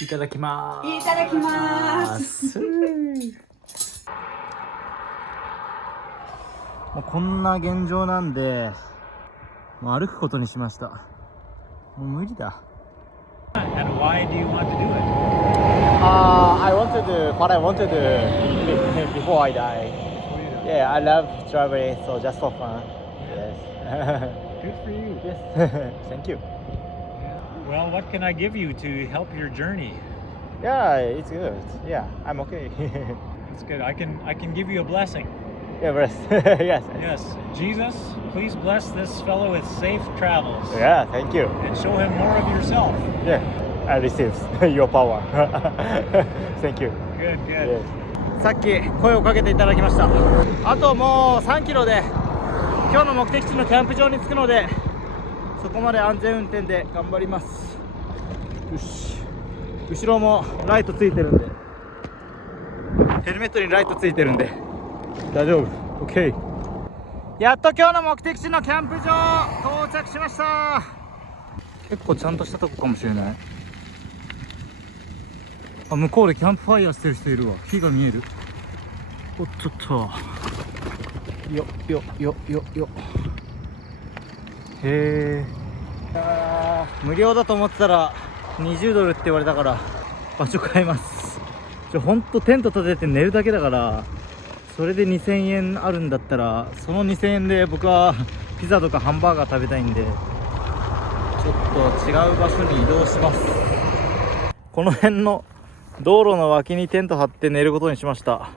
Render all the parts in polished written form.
いただきます。いただきます。もうこんな現状なんで、もう歩くことにしました。もう無理だ。And why do you want to do it? I want to do what I want to do before I die. Yeah, I love traveling, so just for fun. Yes. Good for you. Yes. Thank you. Well, what can I give you to help your journey? Yeah, it's good. Yeah, I'm okay. It's good. I can give you a blessing. Yeah, bless. Yes. Yes. Jesus, please bless this fellow with safe travels. Yeah, thank you. And show him more of yourself. Yeah, I receive your power. Thank you. Good, good. Yes. さっき声をかけていただきました。あともう3キロで今日の目的地のキャンプ場に着くので、そこまで安全運転で頑張ります。よし。後ろもライトついてるんで、ヘルメットにライトついてるんで大丈夫。 OK。 やっと今日の目的地のキャンプ場到着しました。結構ちゃんとしたとこかもしれない。あ、向こうでキャンプファイヤーしてる人いるわ。火が見える。おっとっと、よよよよよ。へえ。無料だと思ってたら20ドルって言われたから場所変えます。ほんとテント立てて寝るだけだから、それで2000円あるんだったら、その2000円で僕はピザとかハンバーガー食べたいんで、ちょっと違う場所に移動します。この辺の道路の脇にテント張って寝ることにしました。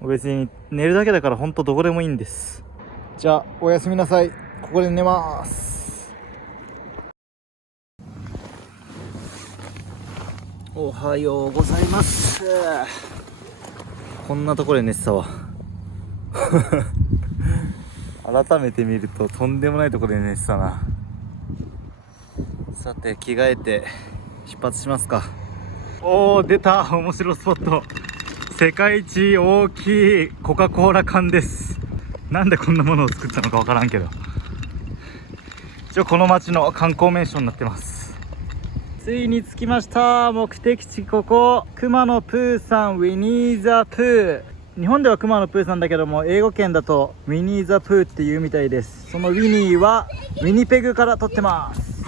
別に寝るだけだからほんとどこでもいいんです。じゃあおやすみなさい。ここで寝ます。おはようございます。こんなところで寝てたわ。改めて見るととんでもないところで寝てたな。さて着替えて出発しますか。おー、出た、面白スポット。世界一大きいコカ・コーラ缶です。なんでこんなものを作ったのかわからんけど、一応この街の観光名所になってます。ついに着きました。目的地ここ、くまのプーさん、ウィニーザプー。日本ではくまのプーさんだけども、英語圏だとウィニーザプーっていうみたいです。そのウィニーはウィニペグから撮ってます。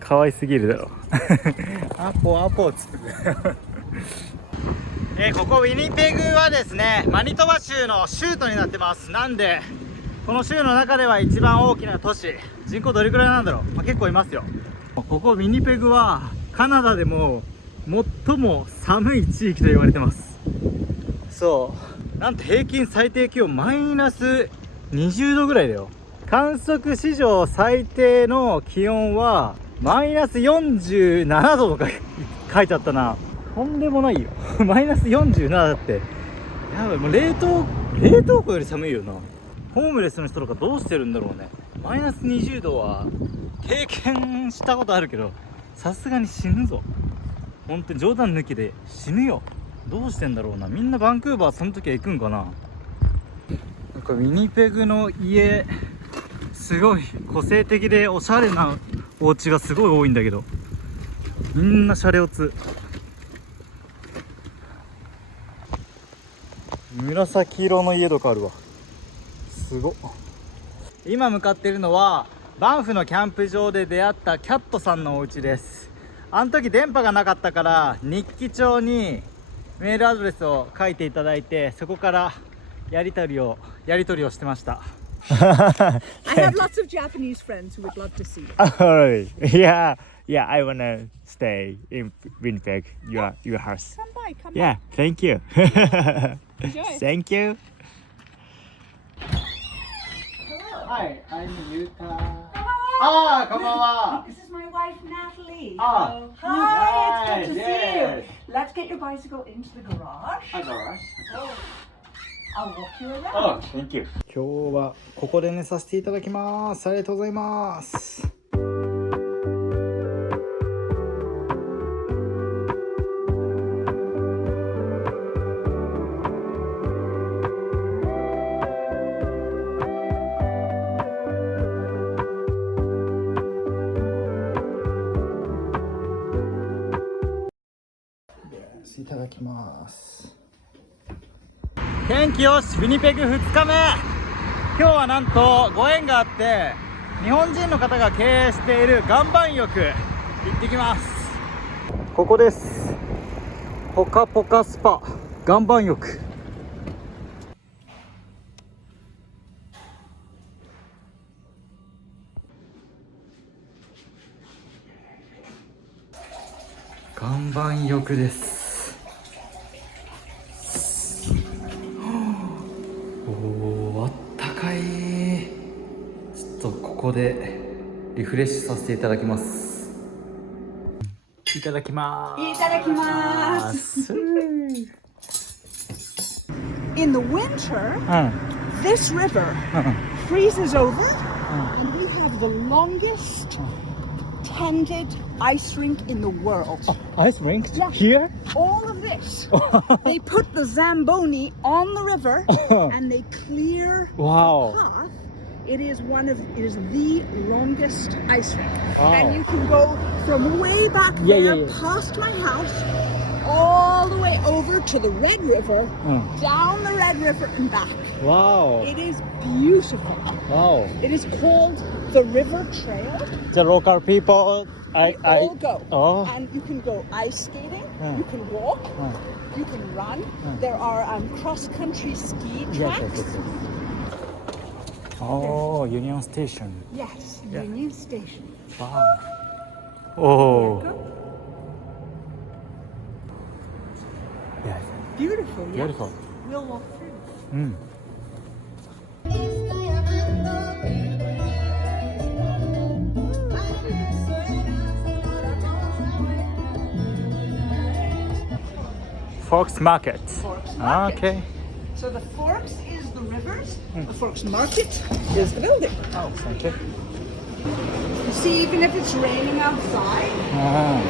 可愛すぎるだろ。アポアポっつってここウィニペグはですね、マニトバ州の州都になってます。なんでこの州の中では一番大きな都市。人口どれくらいなんだろう、結構いますよ。ここウィニペグはカナダでも最も寒い地域と言われてます。そう、なんと平均最低気温マイナス20度ぐらいだよ。観測史上最低の気温はマイナス47度とか書いてあったな。とんでもないよ。マイナス47だって。やばい、もう冷凍庫より寒いよな。ホームレスの人とかどうしてるんだろうね。マイナス20度は経験したことあるけど、さすがに死ぬぞ。ほんとに冗談抜きで死ぬよ。どうしてんだろうな。みんなバンクーバーその時は行くんかな。なんかウィニペグの家すごい個性的でおしゃれなお家がすごい多いんだけど、みんなシャレオツ。紫色の家とかあるわ。すごっ。今向かっているのはバンフのキャンプ場で出会ったキャットさんのお家です。あの時電波がなかったから日記帳にメールアドレスを書いていただいて、そこからやり取りをしてました。I have lots of Japanese friends who would love to see you. Alright. Yeah, I wanna stay in Winnipeg, your house. Come by, come Yeah, thank you. by. Enjoy. Thank you. Hi, I'm Yuta. Ah, こんばんは。 This is my wife Natalie. Ah, Hello. Hi, it's good to yes. see you. Let's get your bicycle into the garage. I'll walk you around. Oh, thank you. 今日はここで寝させていただきます。ありがとうございます。だきます。天気よし、ウィニペグ2日目。今日はなんとご縁があって日本人の方が経営している岩盤浴行ってきます。ここです。ポカポカスパ岩盤浴。岩盤浴です。おー、あったかい。ちょっとここでリフレッシュさせていただきます。いただきます。いただきます。In the winter, うん。 this river freezes over, and we have the longest tended ice rink in the world. Ice rink? Yeah. Here? All of this, they put the Zamboni on the river and they clear Wow. the path. It is the longest ice rink. Wow. And you can go from way back Yeah, there yeah, yeah. past my house all the way over to the Red River, down the Red River and back. Wow. It is beautiful. Wow. It is called the River Trail. The local people, They all go. Oh. And you can go ice skating, Yeah. you can walk, Yeah. you can run. Yeah. There are cross-country ski Yes, tracks. yes, yes, yes. Oh, Union Station. Yes, Yeah. Union Station. Wow. Oh. Yes. Beautiful, yes. Beautiful. We'll walk through. うん。Forks Market. Forks Ah, Market. okay. So the Forks is the rivers, the Forks Market is the building. Oh, thank you. You see, even if it's raining outside, Ah,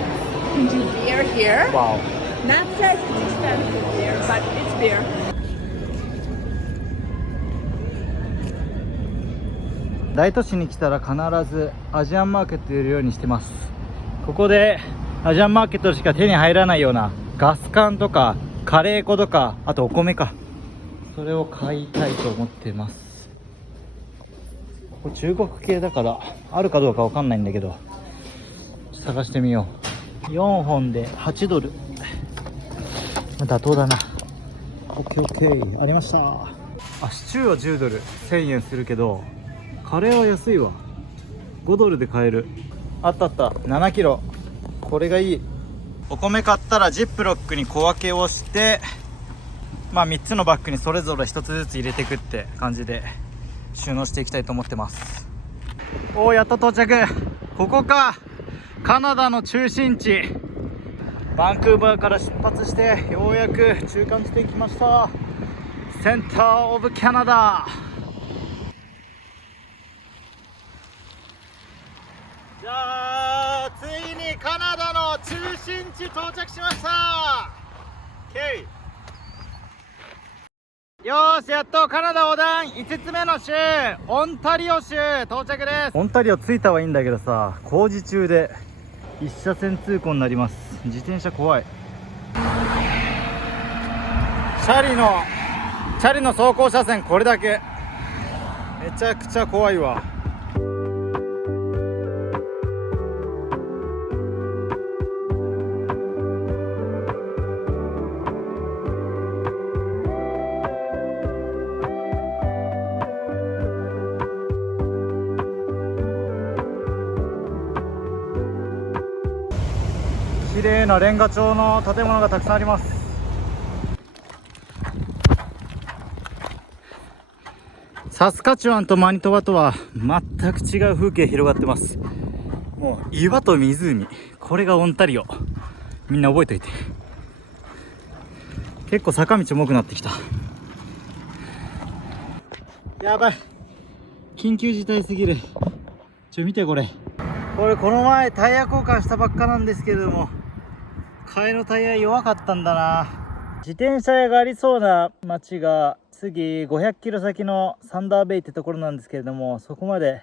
you can do beer here. wow. Matt says it's expensive beer, but it's beer. 大都市に来たら必ずアジアンマーケット寄るようにしてます。ここでアジアンマーケットしか手に入らないようなガス缶とかカレー粉とか、あとお米か、それを買いたいと思ってます。ここ中国系だからあるかどうかわかんないんだけど探してみよう。4本で8ドル、妥当だな。 OKOK、 ありました。あ、シチューは10ドル1000円するけどカレーは安いわ。5ドルで買える。あったあった、7キロ。これがいい。お米買ったらジップロックに小分けをして、まあ3つのバッグにそれぞれ1つずつ入れていくって感じで収納していきたいと思ってます。おー、やっと到着。ここか、カナダの中心地。バンクーバーから出発してようやく中間地点来ました。センターオブキャナダ。じゃあついにカナダの中心地到着しました。 OK。 よーし、やっとカナダ横断5つ目の州、オンタリオ州到着です。オンタリオ着いたはいいんだけどさ、工事中で一車線通行になります。自転車怖い。チャリの走行車線これだけ。めちゃくちゃ怖いわ。綺麗なレンガ調の建物がたくさんあります。サスカチュワンとマニトバとは全く違う風景広がってます。もう岩と湖、これがオンタリオ。みんな覚えておいて。結構坂道重くなってきた。やばい、緊急事態すぎる。見てこれ。この前タイヤ交換したばっかなんですけれども、替えのタイヤ弱かったんだな。自転車屋がありそうな町が次500キロ先のサンダーベイってところなんですけれども、そこまで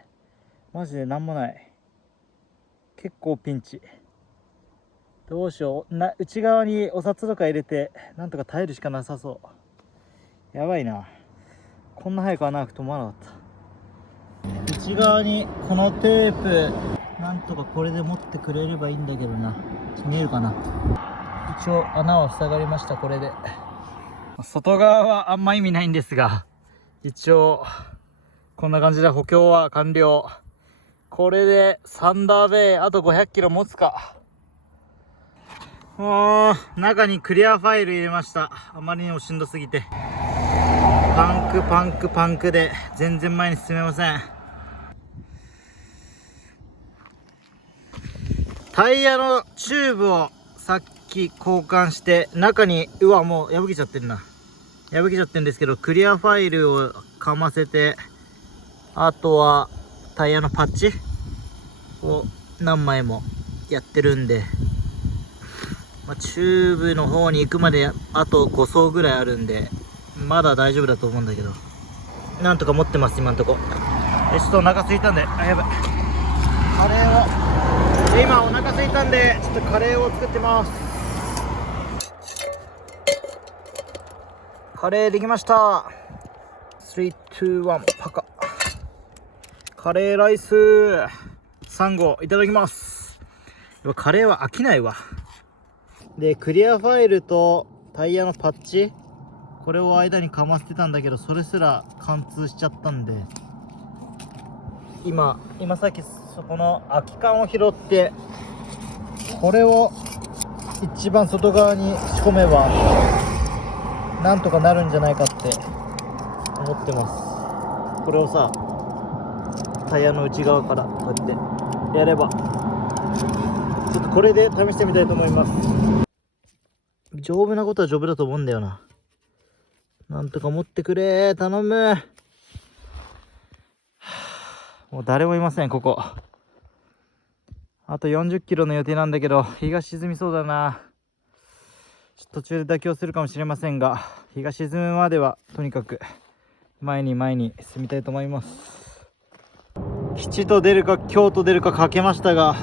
マジで何もない。結構ピンチ。どうしよう。内側にお札とか入れてなんとか耐えるしかなさそう。やばいな。こんな早く穴開くと思わなかった。内側にこのテープなんとかこれで持ってくれればいいんだけどな。見えるかな。一応穴は塞がりました。これで外側はあんま意味ないんですが、一応こんな感じで補強は完了。これでサンダーベイあと500キロ持つか。中にクリアファイル入れました。あまりにもしんどすぎてパンクで全然前に進めません。タイヤのチューブをさっき交換して、中にもう破けちゃってるんですけど、クリアファイルをかませて、あとはタイヤのパッチを何枚もやってるんで、チューブの方に行くまであと5層ぐらいあるんで、まだ大丈夫だと思うんだけど、なんとか持ってます今んとこ。ちょっとお腹空いたんで、やばい、カレーを今お腹空いたんでちょっとカレーを作ってます。カレーできました。3、2、1パカ。カレーライス3号いただきます。カレーは飽きないわ。でクリアファイルとタイヤのパッチ、これを間にかませてたんだけど、それすら貫通しちゃったんで、今さっきそこの空き缶を拾って、これを一番外側に仕込めばなんとかなるんじゃないかって思ってます。これをさ、タイヤの内側からこうやってやれば、ちょっとこれで試してみたいと思います。丈夫なことは丈夫だと思うんだよな。なんとか持ってくれ、頼む。もう誰もいませんここ。あと40キロの予定なんだけど、日が沈みそうだな。ちょっと途中で妥協するかもしれませんが、日が沈むまではとにかく前に進みたいと思います。吉と出るか京と出るかかけましたが、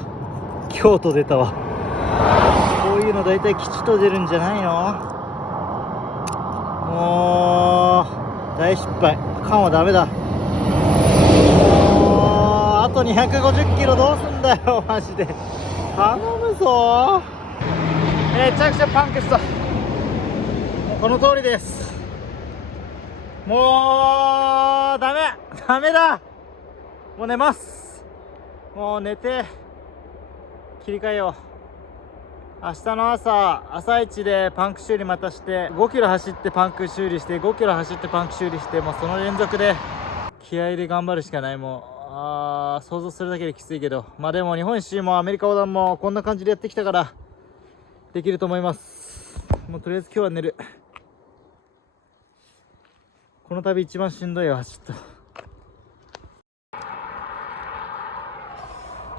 京と出たわ。こういうのだいたい吉と出るんじゃないの？もう大失敗。缶はダメだ。もうあと250キロどうすんだよマジで。頼むぞ。めちゃくちゃパンクした。もうこの通りです。もうダメだ。もう寝ます。もう寝て切り替えよう。明日の朝一でパンク修理またして、5キロ走ってパンク修理して、5キロ走ってパンク修理して、もうその連続で気合で頑張るしかない。もう想像するだけできついけど、でも日本一周もアメリカ横断もこんな感じでやってきたからできると思います。もうとりあえず今日は寝る。この旅一番しんどいよ走った。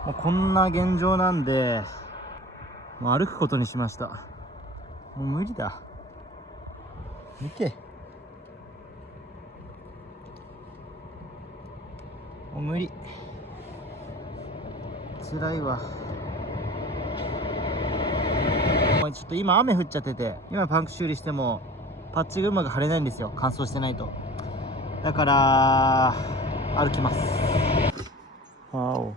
もうこんな現状なんで、もう歩くことにしました。もう無理だ。見て。もう無理。辛いわ。もうちょっと今雨降っちゃってて、今パンク修理してもパッチがうまく貼れないんですよ。乾燥してないと。だから歩きます。Wow.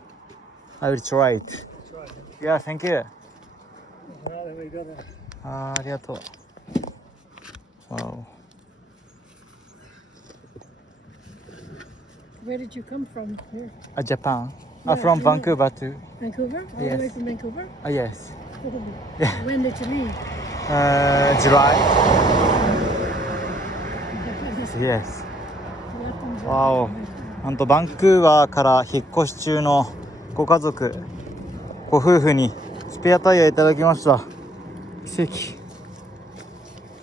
I will try it. Yeah, thank you. ありがとう。Wow. Where did you come from? Here. Japan. Yeah, From yeah. Vancouver too. Vancouver? All the way Yes. from Vancouver? Yes. Yeah. When did you leave? July. Yes. You left in July. Wow. なんとバンクーバーから引っ越し中のご家族、ご夫婦にスペアタイヤいただきました。奇跡。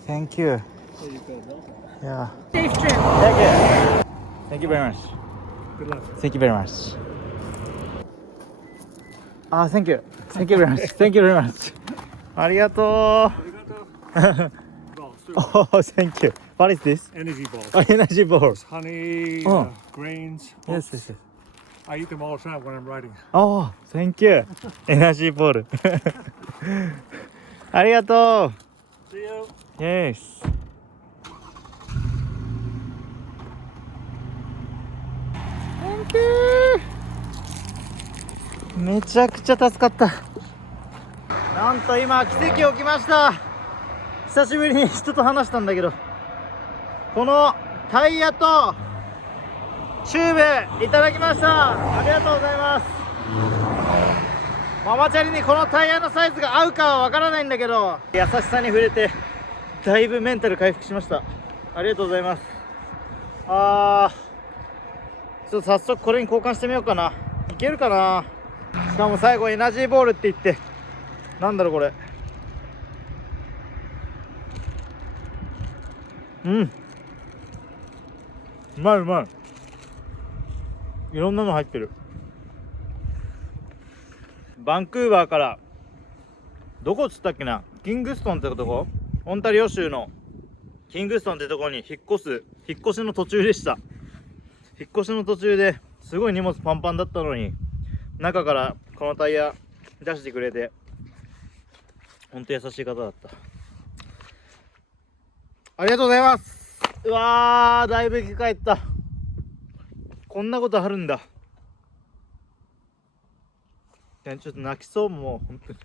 Thank you. Yeah. Safe trip. Thank you. Thank you very much. Good luck. Thank you very much. Thank you. Thank you very much. Thank you very much. ありがとう。Balls, too. Thank you. What is this? Energy balls. Energy balls. Honey, Oh. grains. Yes, yes, yes. I eat them all the time when I'm riding. Oh, thank you. エナジーボール。ありがと See you. う。Yes。Thank you。めちゃくちゃ助かった。なんと今奇跡起きました。久しぶりに人と話したんだけど、このタイヤとチューブいただきました。ありがとうございます。ママチャリにこのタイヤのサイズが合うかはわからないんだけど、優しさに触れてだいぶメンタル回復しました。ありがとうございます。ちょっと早速これに交換してみようかな。いけるかな。しかも最後エナジーボールって言って、なんだろうこれ。うん、うまいうまい。いろんなの入ってる。バンクーバーからどこっつったっけな、キングストンってとこ、オンタリオ州のキングストンってとこに引っ越しの途中でした。引っ越しの途中ですごい荷物パンパンだったのに、中からこのタイヤ出してくれて、ほんと優しい方だった。ありがとうございます。うわー、だいぶ生き返った。こんなことあるんだ。ちょっと泣きそう、もう本当に。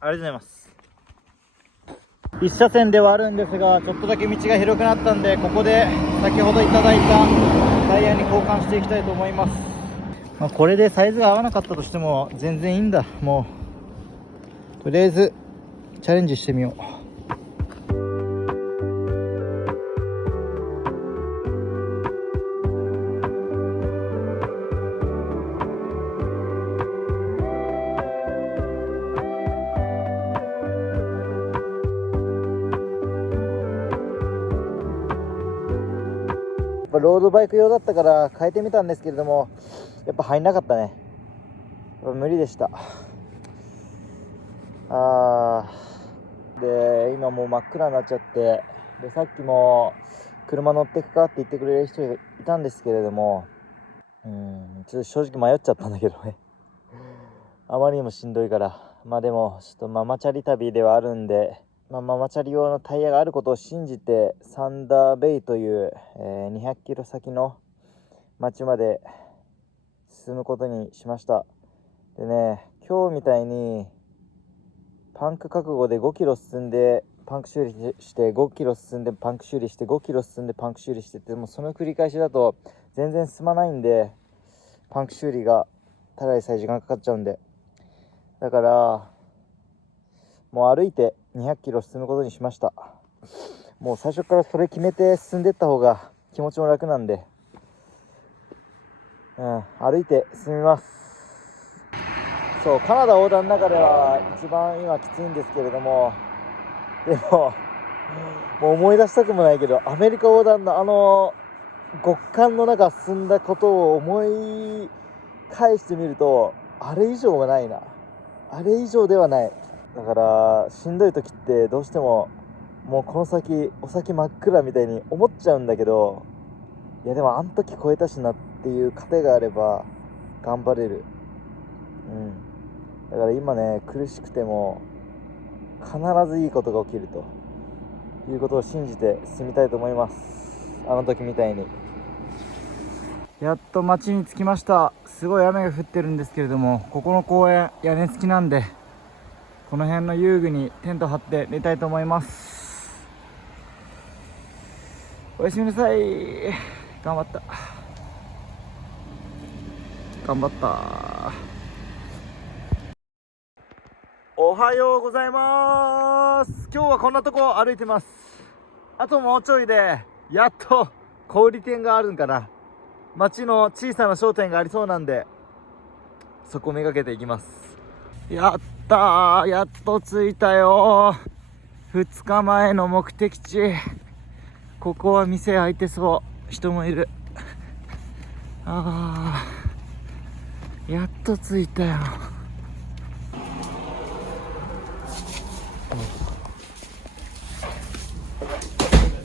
ありがとうございます。一車線ではあるんですが、ちょっとだけ道が広くなったんで、ここで先ほどいただいたタイヤに交換していきたいと思います。これでサイズが合わなかったとしても全然いいんだ。もうとりあえずチャレンジしてみよう。ロードバイク用だったから変えてみたんですけれども、やっぱ入んなかったね。無理でした。で今もう真っ暗になっちゃって、でさっきも車乗ってくかって言ってくれる人がいたんですけれども、ちょっと正直迷っちゃったんだけどね。あまりにもしんどいから。でもちょっとママチャリ旅ではあるんで、ママチャリ用のタイヤがあることを信じて、サンダーベイという、200キロ先の町まで進むことにしました。でね、今日みたいにパンク覚悟で5キロ進んでパンク修理して5キロ進んでパンク修理して5キロ進んでパンク修理してって、もうその繰り返しだと全然進まないんで、パンク修理がただでさえ時間かかっちゃうんで、だからもう歩いて200キロ進むことにしました。もう最初からそれ決めて進んでった方が気持ちも楽なんで、歩いて進みます。そう、カナダ横断の中では一番今きついんですけれども、でももう思い出したくもないけど、アメリカ横断の極寒の中進んだことを思い返してみると、あれ以上はないな。あれ以上ではない。だからしんどい時ってどうしてももうこの先お先真っ暗みたいに思っちゃうんだけど、いやでもあの時超えたしなっていう糧があれば頑張れる。だから今ね、苦しくても必ずいいことが起きるということを信じて進みたいと思います。あの時みたいに。やっと町に着きました。すごい雨が降ってるんですけれども、ここの公園屋根付きなんで、この辺の遊具にテント張って寝たいと思います。おやすみなさい。頑張った。おはようございます。今日はこんなとこ歩いてます。あともうちょいでやっと小売店があるんかな。町の小さな商店がありそうなんで、そこめがけていきます。やったー、やっと着いたよ。2日前の目的地。ここは店開いてそう、人もいる。やっと着いたよ。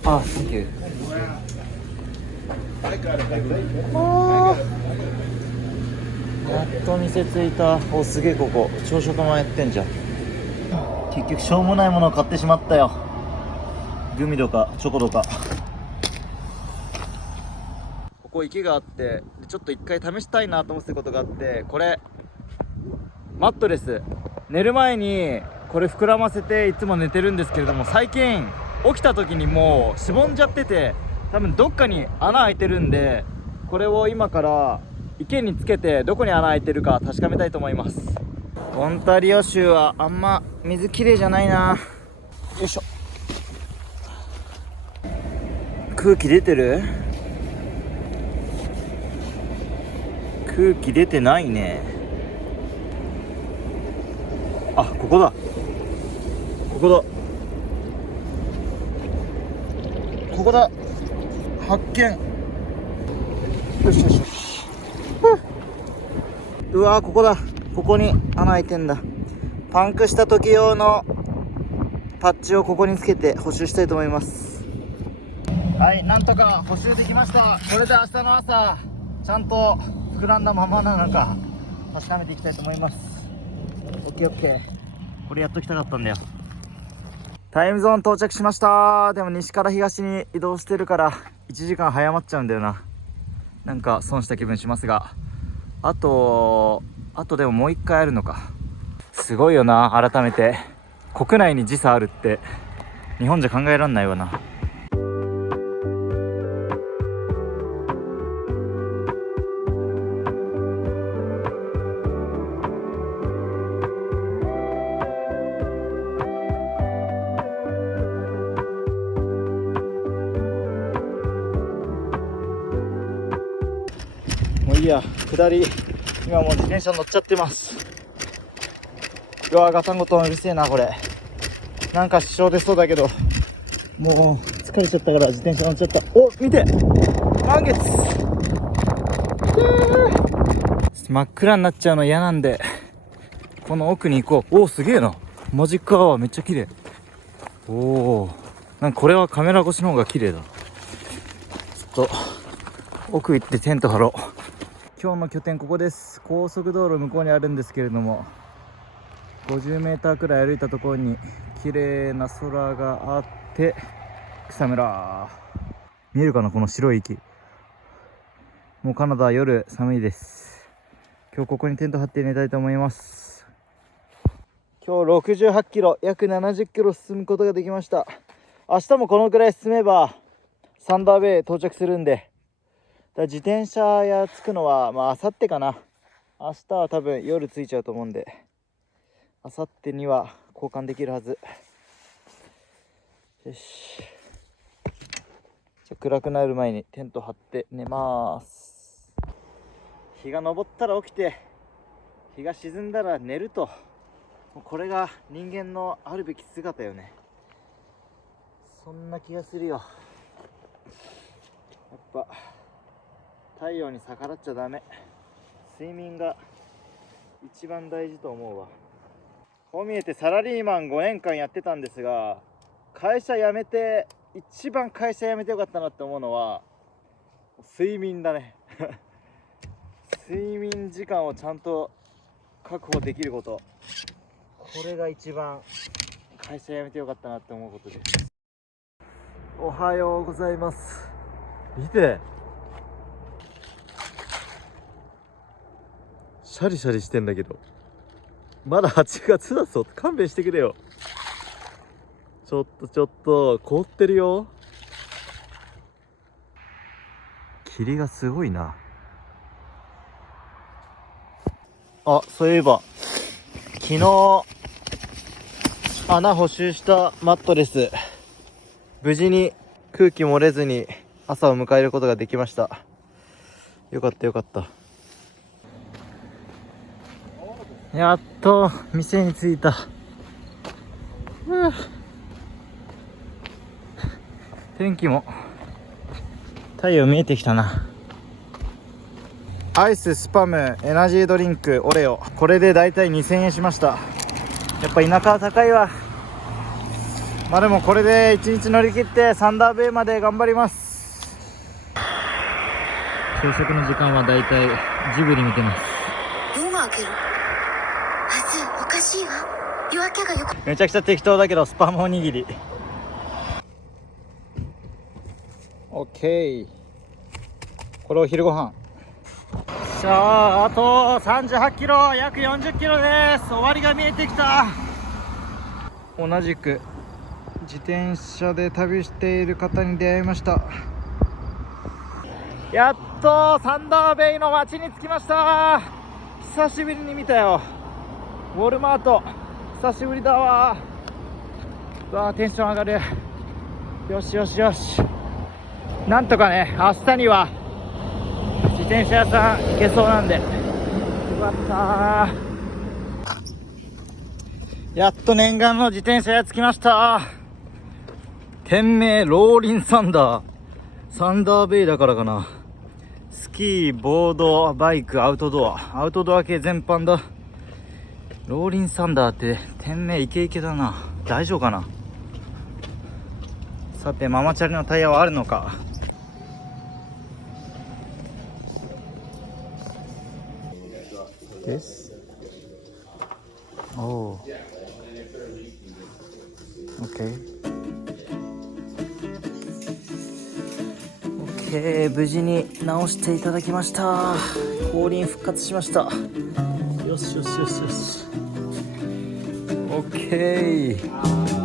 Thank you. やっと店着いた。お、すげえ。ここ朝食もやってんじゃん。結局しょうもないものを買ってしまったよ。グミとかチョコとか。ここ池があって、ちょっと一回試したいなと思ってたことがあって、これマットレス、寝る前にこれ膨らませていつも寝てるんですけれども、最近起きた時にもうしぼんじゃってて、多分どっかに穴開いてるんで、これを今から池につけてどこに穴開いてるか確かめたいと思います。オンタリオ州はあんま水きれいじゃないな。よいしょ。空気出てる？空気出てないね。あ、ここだ。ここだ。ここだ。発見。よしよしよし。うわー、ここだ。ここに穴開いてんだ。パンクした時用のパッチをここにつけて補修したいと思います。はい、なんとか補修できました。これで明日の朝ちゃんと膨らんだままなのか確かめていきたいと思います。オッケーオッケー。これやっときたかったんだよ。タイムゾーン到着しました。でも西から東に移動してるから1時間早まっちゃうんだよな。なんか損した気分しますが、あとでももう一回あるのか。すごいよな。改めて国内に時差あるって日本じゃ考えらんないわな。もういいや、下り今もう自転車乗っちゃってます。うわー、ガタンゴトンうるせえな。これなんか支障出そうだけど、もう疲れちゃったから自転車乗っちゃった。お、見て、満月。真っ暗になっちゃうの嫌なんで、この奥に行こう。おー、すげえな。マジックアワーめっちゃ綺麗。おお、なんかこれはカメラ越しの方が綺麗だ。ちょっと奥行ってテント張ろう。今日の拠点ここです。高速道路向こうにあるんですけれども、50メーターくらい歩いたところに綺麗な空があって、草むら。見えるかな、この白い息。もうカナダは夜寒いです。今日ここにテント張って寝たいと思います。今日68キロ、約70キロ進むことができました。明日もこのくらい進めばサンダーベイ到着するんで、自転車や着くのは明後日かな。明日は多分夜着いちゃうと思うんで、明後日には交換できるはず。よし、じゃ暗くなる前にテント張って寝ます。日が昇ったら起きて、日が沈んだら寝ると、これが人間のあるべき姿よね。そんな気がするよ。やっぱ太陽に逆らっちゃダメ。睡眠が一番大事と思うわ。こう見えてサラリーマン5年間やってたんですが、会社辞めて一番会社辞めてよかったなって思うのは睡眠だね。睡眠時間をちゃんと確保できること、これが一番会社辞めてよかったなって思うことです。おはようございます。見て、シャリシャリしてんだけど、まだ8月だぞ。勘弁してくれよ。ちょっと凍ってるよ。霧がすごいな。あ、そういえば昨日穴補修したマットレス、無事に空気漏れずに朝を迎えることができました。よかったよかった。やっと店に着いた。天気も太陽見えてきたな。アイス、スパム、エナジードリンク、オレオ、これでだいたい2000円しました。やっぱ田舎は高いわ。でもこれで1日乗り切ってサンダーベイまで頑張ります。朝食の時間はだいたいジブリ見てます。夜が明ける。明日おかしいわ。夜明けがよく。めちゃくちゃ適当だけどスパムおにぎり。オッケー。これお昼ご飯。さあ、あと38キロ、約40キロです。終わりが見えてきた。同じく自転車で旅している方に出会いました。やっとサンダーベイの街に着きました。久しぶりに見たよ、ウォルマート。久しぶりだわ。うわー、テンション上がる。よしよしよし、なんとかね、明日には自転車屋さん行けそうなんでよかったー。やっと念願の自転車屋着きました。店名ローリンサンダー。サンダーベイだからかな。スキー、ボード、バイク、アウトドア系全般だ。ローリンサンダーって店名イケイケだな。大丈夫かな。さて、ママチャリのタイヤはあるのか。This? Oh. Okay. OK、無事に直していただきました。後輪復活しました。よしよしよしよし。OK。